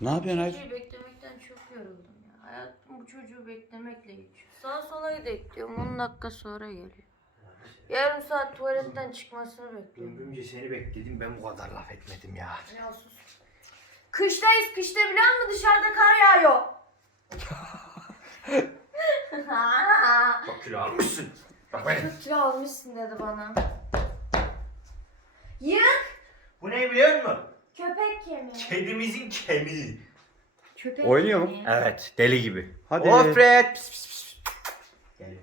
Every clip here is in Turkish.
Ne yapıyorsun Ayşe? Çocuğu beklemekten çok yoruldum ya. Hayatım bu çocuğu beklemekle geçiyor. Sağa sola gidek diyorum 10 dakika sonra geliyor. Yarım saat tuvaletten çıkmasını bekliyorum. Ömrümce seni bekledim ben bu kadar laf etmedim ya. Ya sus. Kıştayız kışta biliyor musun dışarıda kar yağıyor. Çok kilo almışsın. Bak benim. Çok kilo almışsın dedi bana. Yık. Bu ne biliyor musun? Kemiği. Kedimizin kemiği. Köpek Oynuyor mu? kemiği. Evet deli gibi. Hadi. Of Fred. Pis, pis, pis. Geliyor.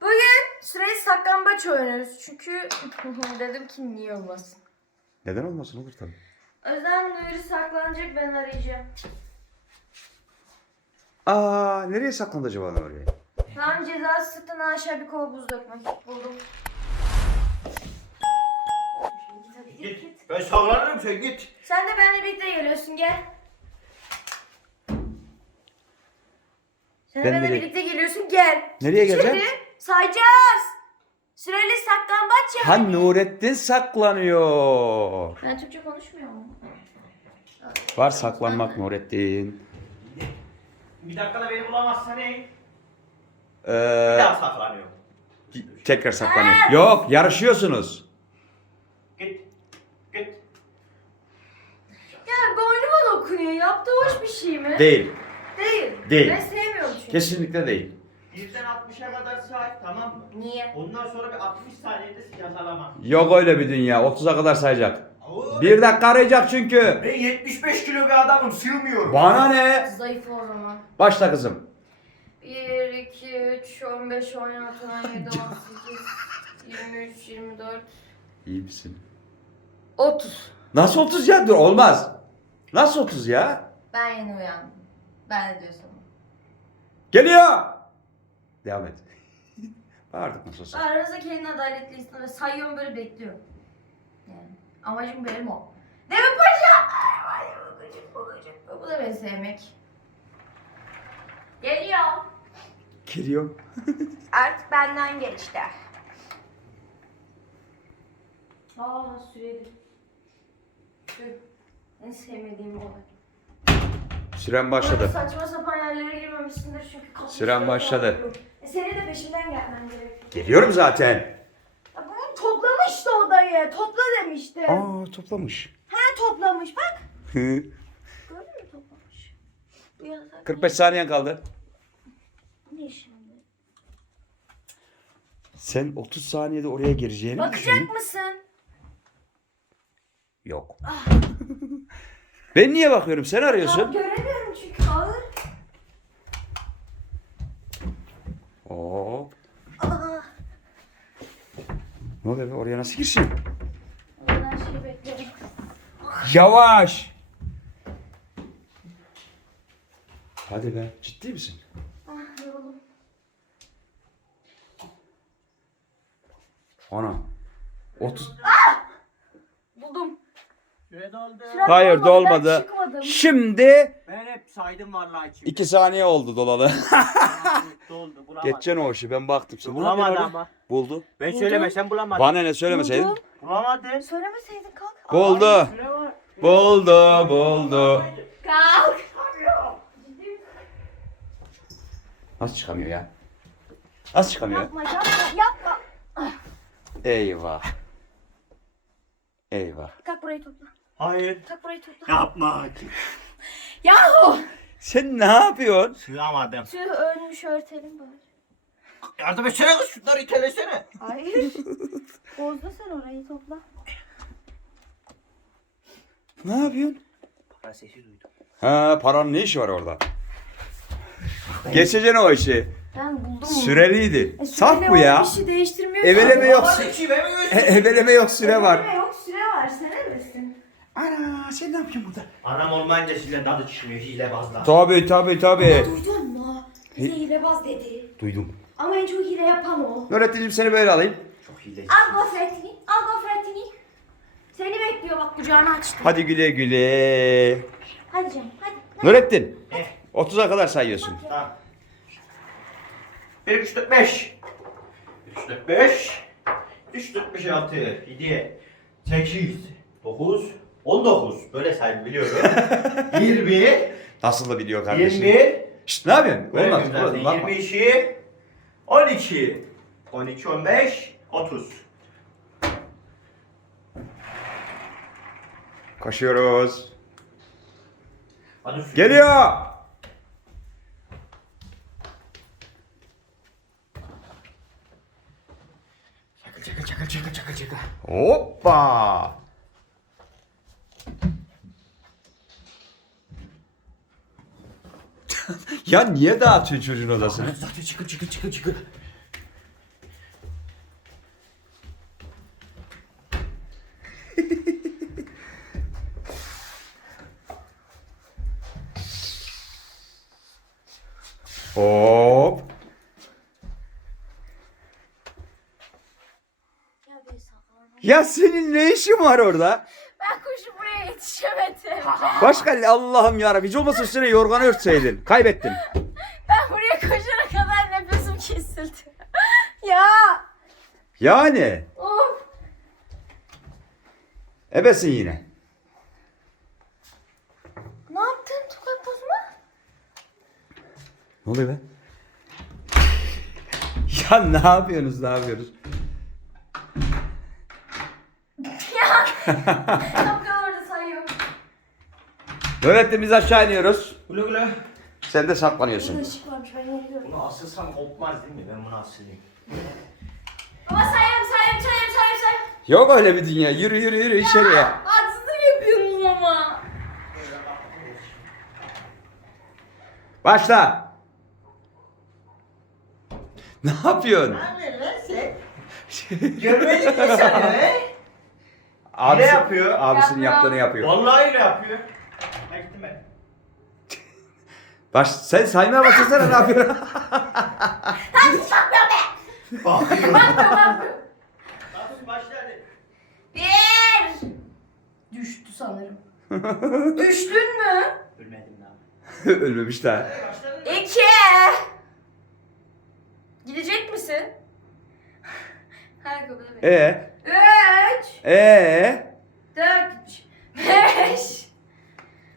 Bugün süreli saklambaç oynuyoruz. Çünkü dedim ki niye olmasın. Neden olmasın olur tabii. O yüzden Nuri saklanacak ben arayacağım. Aa nereye saklandı acaba adam oraya? Tamam cezası sırtına aşağı bir kova buz dökmek. Buldum. Git hadi git git. Git. Ben saklanırım sen git. Sen de benimle birlikte geliyorsun gel. Sen de Ben benimle nereye- birlikte geliyorsun gel. Nereye geleceğim? Şimdi sayacağız. Süreli saklambaç ya. Ha Nurettin saklanıyor. Ben Türkçe konuşmuyor mu? Var saklanmak Nurettin. Bir dakikada beni bulamazsan ne? Bir Ee, daha saklanıyorum. tekrar saklanıyor. Yok yarışıyorsunuz. Git. Git. Ya boynuma dokunuyor. Yaptığı hoş bir şey mi? Değil. Değil. Değil. Ben sevmiyorum çünkü. Kesinlikle değil. Birden 60'a kadar say tamam mı? Niye? Ondan sonra bir 60 saniyede yakalama. Yok öyle bir dünya. 30'a kadar sayacak. Oo, Bir dakika arayacak çünkü. Ben 75 kilo bir adamım sığmıyorum. Bana ne? Zayıf o zaman. Başla kızım. 1, 2, 3, 15, 16, 17, 18, 23, 24, İyi misin? 30. Nasıl 30 ya? Dur olmaz. Nasıl 30 ya? Ben yeni uyandım. Ben de diyorsam. Geliyor. Devam et. Bağırdık nasıl olsa. Aranızda kendini adaletli ve sayıyorum böyle bekliyorum. Yani amacım benim o. Mi paşa? Ay, ay, bu gıcık, bu da beni sevmek. Geliyor. Geliyor. Artık benden geçti. Aa süreli. Tüh. En sevmediğim olay. Süren başladı. saçma sapan yerlere girmemişsindir çünkü kapı Süren başladı. E senin de peşimden gelmen gerekiyor. Geliyorum zaten. Ya bunu toplamıştı odayı. Topla demişti. Aa toplamış. Ha toplamış bak. Gördün mü toplamış. Bu yatak 45 saniyen kaldı. ne şimdi? Sen 30 saniyede oraya gireceğini Bakacak düşündün? mısın? Yok. ben niye bakıyorum? Sen Ya arıyorsun. göremiyorum çünkü ağır. Oo. Aa. Ne oluyor be? Oraya nasıl girsin? Ben her şeyi bekliyorum. Yavaş. Hadi be. Ciddi misin? Ah yoruldum. Ana. 30. Süre doldu. Hayır dolmadı, çıkmadım. Şimdi Ben hep saydım vallahi içimde. 2 saniye oldu dolalı. doldu bulamadım. Geçeceksin o işi ben baktım. Sen Bulamadı ama. Buldu. Ben söylemesem bulamadım. Bana ne söylemeseydin? Buldum. Bulamadım. Söylemeseydin kalk. Buldu. Süre var. Buldu. Buldu. Kalk. Nasıl çıkamıyor ya? Nasıl çıkamıyor? Yapma yapma yapma. Eyvah. Eyvah. Kalk burayı topla. Hayır. Kalk burayı topla. Yapma. Yahu. Sen ne yapıyorsun? Sığamadım. Şu ölmüş örtelim bari. Yardım etsene kız şunları itelesene. Hayır. Bozdu sen orayı topla. Ne yapıyorsun? Para sesi duydum. Ha paranın ne işi var orada? Geçeceksin o işi. Ben buldum. Süreliydi. E, Saf bu ya. Bir şey değiştirmiyor. Eveleme yok. Para içi ben mi E- göstereyim? Eveleme yok süre var. Eveleme yok süre var. Ana sen ne yapıyorsun burada? Anam olmayınca sizle tadı çıkmıyor hilebazlar. Tabi tabi tabi. Duydun mu? Bize hilebaz dedi. Duydum. Ama en çok hile yapan o. Nurettin'cim seni böyle alayım. Çok hileci. Al gofretini. Al gofretini. Seni bekliyor bak kucağını açtım. Hadi güle güle. Hadi canım hadi. Nurettin. Eh, 30'a kadar sayıyorsun. tamam. 1, 3, 4, 5. 3, 4, 5. 3, 4, 5, 6, 7, 8, 9, 19. Böyle say biliyorum. 20. Nasıl da biliyor kardeşim. 21. Şşt ne yapıyorsun? Böyle Olmaz. olmaz, bakma. 22. 12. 12, 15, 30. Koşuyoruz. Hadi sür. Geliyor. Çakıl çakıl çakıl çakıl çakıl çakıl. Hoppa. Ya niye dağıtıyorsun çocuğun odasını? Zaten çıkın çıkın çıkın çıkın. Hop. Ya senin ne işin var orada? Ben koşup buraya yetişemedim. Başka Allah'ım yarabbim hiç olmazsa üstüne yorganı örtseydin. Kaybettin. Ben buraya koşana kadar nefesim kesildi. ya. Yani. Of. Ebesin yine. Ne yaptın tokat bozma? Ne oluyor be? ya ne yapıyorsunuz ne orada sayıyor. Öğretmen biz aşağı iniyoruz. Güle güle. Sen de saklanıyorsun. Işık varmış ben geliyorum. Bunu asılsam kopmaz değil mi? Ben bunu asılayım. Baba sayayım sayayım sayayım sayayım sayayım. Yok öyle bir dünya. Yürü yürü yürü içeri ya. Haksızlık yapıyorsunuz ama. Başla. Ne yapıyorsun? Anne lan sen. Görmedin mi sen he? Abisi, yapıyor? Abisinin Yapma. yaptığını yapıyor. Vallahi öyle yapıyor. Ben. Baş, sen saymaya başlasana ne yapıyorsun? Bakıyorum. Bakmıyor. Nasıl başla hadi. Bir. Düştü sanırım. Düştün mü? Ölmedim lan. Ölmemiş daha. Başladın. İki. Gidecek misin? Ayakkabıda bekle. Ee, Üç. ee. Dört. Beş.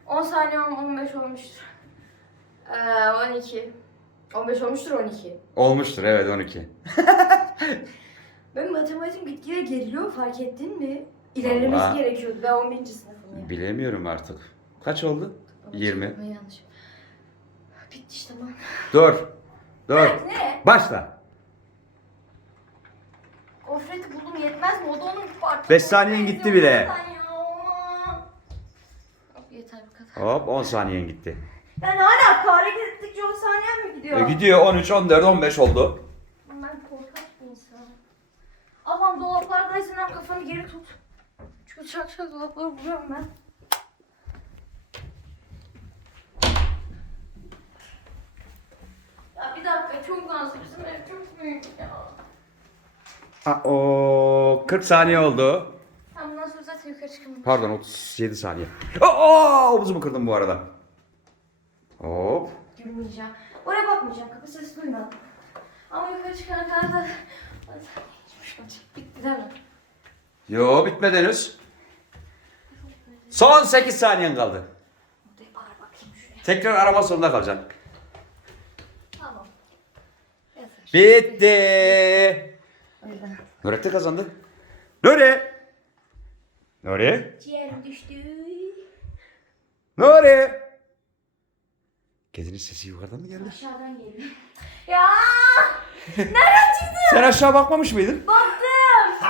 On saniye on, on beş olmuştur. Ee, on iki. On beş olmuştur on iki. Olmuştur evet 12. Ben matematiğim gitgide geriliyor fark ettin mi? İlerlemesi Vallahi. gerekiyordu. Ben 11. sınıfım ya. Bilemiyorum artık. Kaç oldu? Ama 20. çok Yanlış. Bitti işte tamam. Dur. Dur. Evet, ne? Başla. Gofreti buldum yetmez mi? O da onun parçası. Beş saniyen gitti bile. Hop, Yeter bu kadar. Hop 10 saniyen gitti. Ben hala hareket ettikçe 10 saniyem mi gidiyor? E, gidiyor 13, 14, 15 oldu. Ben korkak bir insanım. Allah'ım dolaplardaysın hem kafanı geri tut. Çünkü çak çak dolapları buluyorum ben. Ya bir dakika çok nazlı bizim ev çok büyük ya. Ha, o 40 saniye oldu. Çıkamam. Pardon 37 saniye. Aa, omuzumu kırdım bu arada. Hop. Gülmeyeceğim. Oraya bakmayacağım. Kapı sesi duymadım. Ama yukarı çıkana kadar da... Bitti değil mi? Yo bitmedi henüz. Son 8 saniyen kaldı. Tekrar arama sonunda kalacaksın. Tamam. Bitti. Nurettin kazandı. Nuri. Nuri. Ciğerim düştü. Nuri. Kedinin sesi yukarıdan mı geldi? Aşağıdan geliyor. Ya! Nereden çıktı? Sen aşağı bakmamış mıydın? Baktım.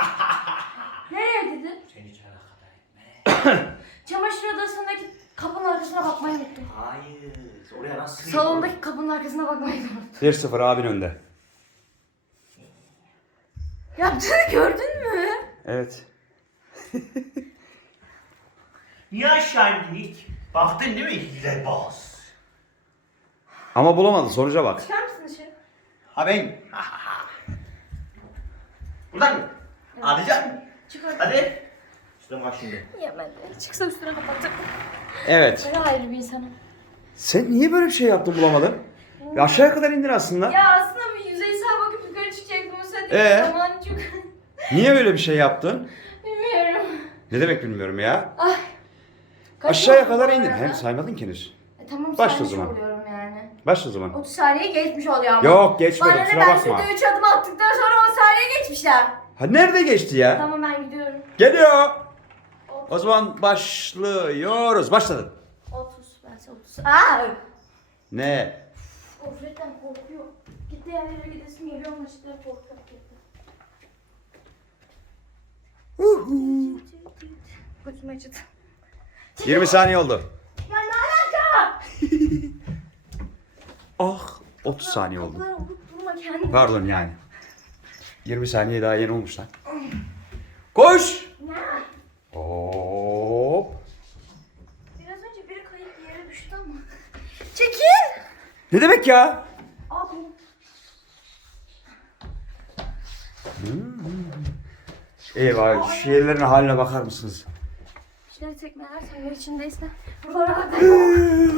Nereye dedin? Seni çara kadar etme. Çamaşır odasındaki kapının arkasına bakmayı unuttum. Hayır. Oraya nasıl? Salondaki kapının arkasına bakmayı unuttum. 1-0 abin önde. Yaptığını gördün mü? Evet. Niye aşağı indin ilk? Baktın değil mi? Hilebaz. Ama bulamadı sonuca bak. Çıkar mısın dışarı? Ha ben. Buradan mı? Alacak mı? Çık orada. Hadi. İşte bak şimdi. Yemedi. Çıksa üstüne kapatacak. Evet. Ben ayrı bir insanım. Sen niye böyle bir şey yaptın bulamadın? Ya aşağıya kadar indir aslında. Ya aslında bir yüzeysel bakıp yukarı çıkacaktım. O sırada Ee? zamanı çok... Niye öyle bir şey yaptın? Ne demek bilmiyorum ya. Ay Aşağıya kadar indin. Hem saymadın ki henüz. E, tamam Başla o saymış zaman. oluyorum yani. Başla o zaman. 30 saniye geçmiş oluyor ama. Yok, geçmedi, Bana ne kusura ben bakma. şurada 3 adım attıktan sonra 10 saniye geçmişler. Ha nerede geçti ya? Tamam ben gidiyorum. Geliyor. O zaman başlıyoruz. Başladın. 30 ben 30. Aa! Ne? Gofretten korkuyor. Gitti yerlere gidesim geliyor ama işte korkuyor. Gözüm acıdı. 20 saniye oldu. Ya ne alaka? Ah 30 saniye oldu. Kapılar olup durma kendini. Pardon yani. 20 saniye daha yeni olmuş lan. Koş. Ne? Hop. Biraz önce biri kayıp yere düştü ama. Çekil. Ne demek ya? Aa bu. Eyvah şu yerlerin haline bakar mısınız? İşleri tekmelersen yer içindeyse. Buralara bak.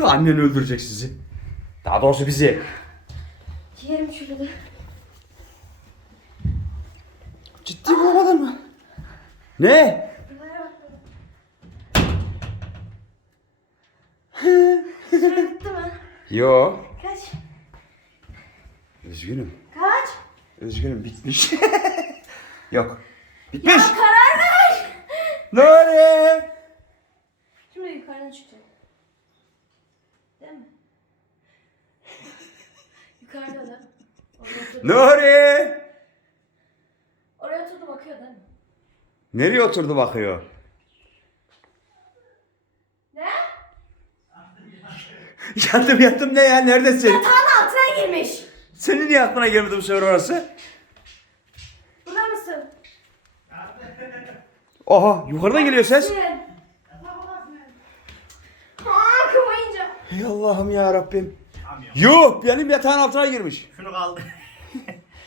Annen öldürecek sizi. Daha doğrusu bizi. Yerim çürüdü. Ciddi mi olmadın mı? Ne? Süre bitti mi? Yo. Kaç? Üzgünüm. Kaç? Üzgünüm bitmiş. Yok. Bitmiş. Ya karar ver. Nuri. Şimdi yukarıdan çıkacak. Değil mi? Yukarıda da. Nuri. Oraya oturdu bakıyor değil mi? Nereye oturdu bakıyor? Ne? Yattım yattım ne ya? Neredesin? Yatağın altına girmiş. Senin niye aklına gelmedi bu sefer orası? Burada mısın? Oha yukarıdan geliyor ses. Aa kımayınca. Ey Allah'ım ya Rabbim. Yuh benim yatağın altına girmiş. Şunu kaldır.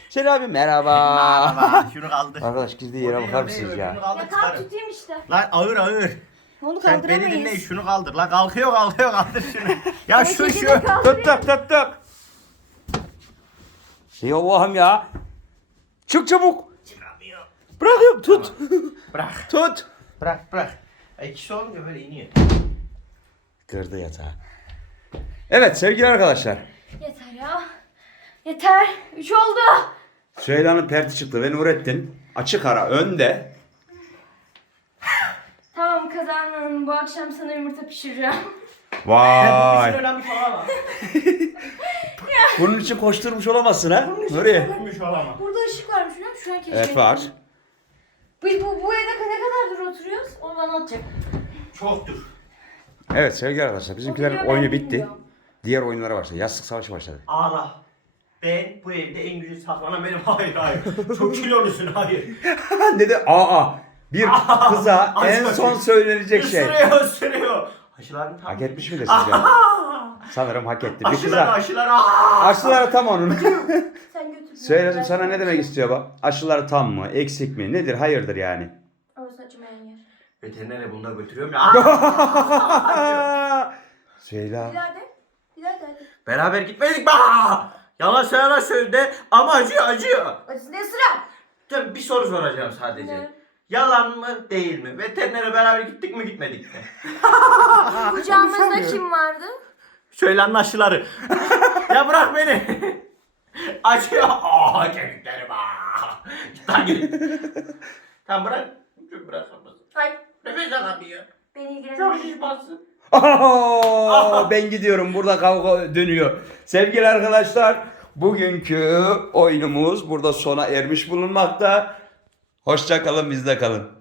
Sen abi merhaba. Merhaba. Şunu kaldır. Arkadaş girdiği yere bakar mısınız Şunu ya? kaldır Yatağı çıkarım. tutayım işte. Lan ağır ağır. Onu Sen beni dinle kaldıramayız. şunu kaldır. Lan kalkıyor kalkıyor kaldır şunu. ya şu şu. kaldır. Tuttuk tuttuk. Ey Allah'ım ya. Çık çabuk. Bırakıyorum tut. Bırak. Tut. Bırak bırak. E, ikisi olunca böyle iniyor. Kırdı yatağı. Evet sevgili arkadaşlar. Yeter ya. Yeter. Üç oldu. Süheyla'nın perti çıktı ve Nurettin açık ara önde. Tamam kazandın. Bu akşam sana yumurta pişireceğim. Vay. önemli falan var. Bunun için koşturmuş olamazsın ha? Nuri. Ölmüş falan Burada ışık varmış biliyor musun? Şu an keşke. Evet var. Biz bu, bu evde ne kadardır oturuyoruz? Onu bana atacak. Çoktur. Evet sevgili arkadaşlar bizimkilerin O biliyor, oyunu ben bitti. bilmiyorum. Diğer oyunlara başladı. Yastık savaşı başladı. Ağla. Ben bu evde en güzel saklanan benim. Hayır hayır. Çok kilolusun hayır. Dedi aa bir kıza en son söylenecek şey. Isırıyor ısırıyor. Aşılarını tam. Hak etmiş mi de sizce? Sanırım hak etti. Bir Aşıları kıza aşıları. aa! aşıları tam onun. Sen götür. Söyleyeceğim sana ne demek istiyor bak? Aşıları tam mı? Eksik mi? Nedir? Hayırdır yani? Orası acımayan yer. Veterinere bunları götürüyorum ya. Aa! Söyle. İleride hadi. Beraber gitmedik be. Yalan söyle söyle ama acıyor acıyor. Acısı ne sıra? Tabii bir soru soracağım sadece. Ne? Yalan mı değil mi? Veterinere beraber gittik mi gitmedik mi? Kucağımızda kim vardı? Söylen aşıları. ya bırak beni. Acıyor. Aa kemiklerim aa. Git lan git. tamam bırak. Bırak. Hayır. Nefes alamıyor. Beni Çok ilgilendirmiyor. şişmansın. Aa, ben gidiyorum. Burada kavga dönüyor. Sevgili arkadaşlar, bugünkü oyunumuz burada sona ermiş bulunmakta. Hoşça kalın, bizde kalın.